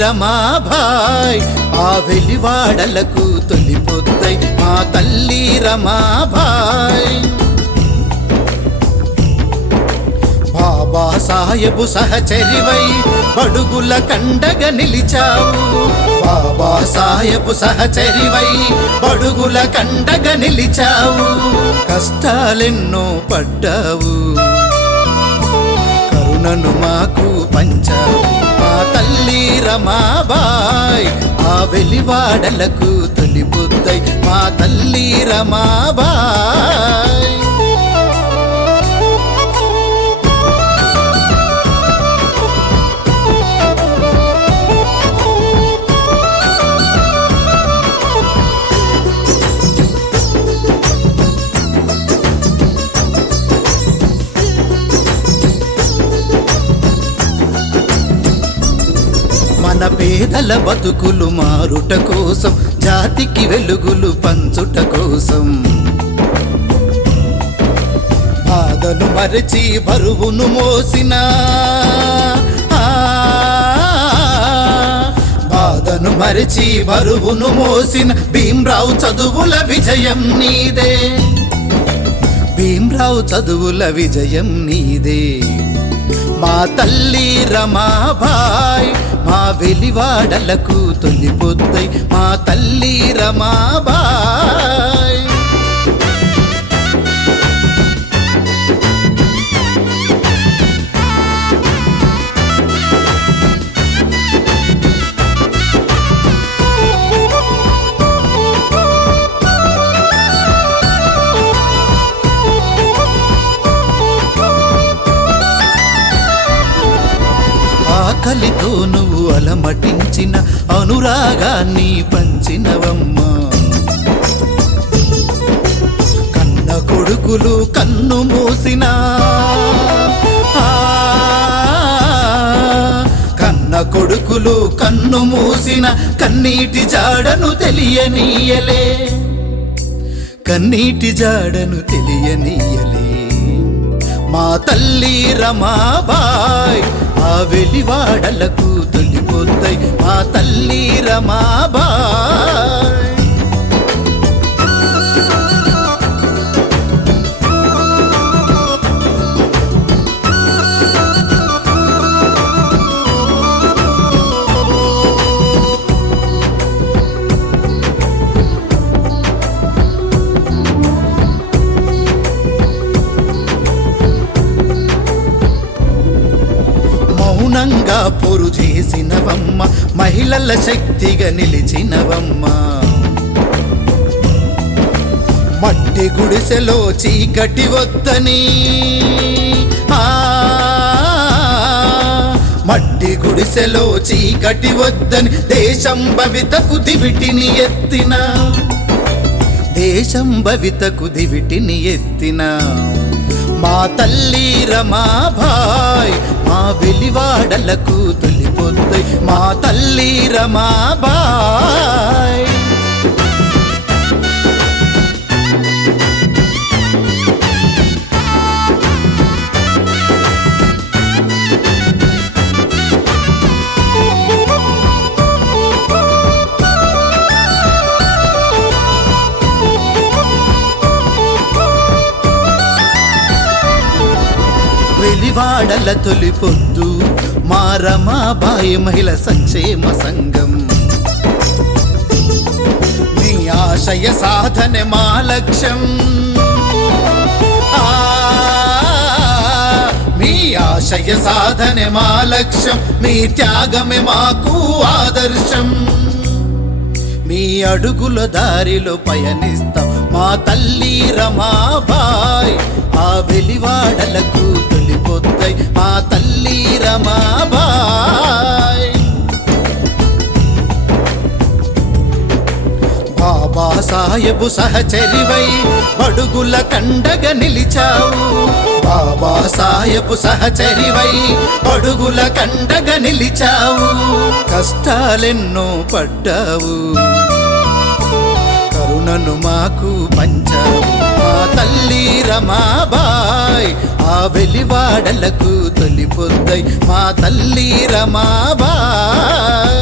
రమాబాయ్ ఆ వెలివాడలకు తొలిపొద్దై మా తల్లి రమాబాయ్ బాబా సాహెబు సహచరివై బడుగుల కండగ నిలిచావు బాబా సాహెబు సహచరివై బడుగుల కండగ నిలిచావు కష్టాలెన్నో పడ్డావు కరుణను మాకు పంచావు మా తల్లి రమాబాయ్ ఆ వెలివాడలకు తొలిపొద్దై మా తల్లి రమాబాయ్ మన పేదల బతుకులు మారుట కోసం జాతికి వెలుగులు పంచుట కోసం బాధను మరచి బరువును మోసిన బాధను మరచి బరువును మోసిన భీమ్రావు చదువుల విజయం నీదే భీమ్రావు చదువుల విజయం నీదే మా తల్లి రమాబాయ్ మా వెలివాడలకు తొలిపొద్దై మా తల్లి రమాబాయ్ ఆకలితో నువ్వు అలమటించిన అనురాగాన్ని పంచినవమ్మా కన్న కొడుకులు కన్ను మూసిన కన్న కొడుకులు కన్ను మూసిన కన్నీటి జాడను తెలియనీయలే కన్నీటి జాడను తెలియనీయలే మా తల్లి రమాబాయ్ ఆ వెలివాడలకు తొలిపొద్దై మా తల్లి రమాబాయ్ మౌనంగా పొరు చేసినవమ్మ మహిళల శక్తిగా నిలిచినవమ్మ మట్టి గుడిసెలో చీకటి వద్దని మట్టి గుడిసెలో చీకటి వద్దని దేశం భవితకు దివిటిని ఎత్తిన దేశం భవితకు దివిటిని ఎత్తిన మా తల్లి రమాబాయ్ మా వెలివాడలకు తొలిపొద్దై మా తల్లి రమాబాయ్ వెలివాడల తొలిపొద్దు మా రమాబాయి మహిళ సంక్షేమ సంఘం మీ ఆశయ సాధన మా లక్ష్యం మీ ఆశయ సాధన మా లక్ష్యం మీ త్యాగమే మాకు ఆదర్శం మీ అడుగుల దారిలో పయనిస్తాం మా తల్లి రమాబాయ్ ఆ వెలివాడలకు తొలిపొద్దై మా తల్లి రమాబాయ్ బాబా సాహెబు సహచరివై బడుగుల కండగ నిలిచావు బాబా సాహెబు సహచరివై బడుగుల కండగ నిలిచావు కష్టాలెన్నో పడ్డావు కరుణను మాకు పంచావు మా తల్లి రమాబాయ్ ఆ వెలివాడలకు తొలిపొద్దై మా తల్లి రమాబాయ్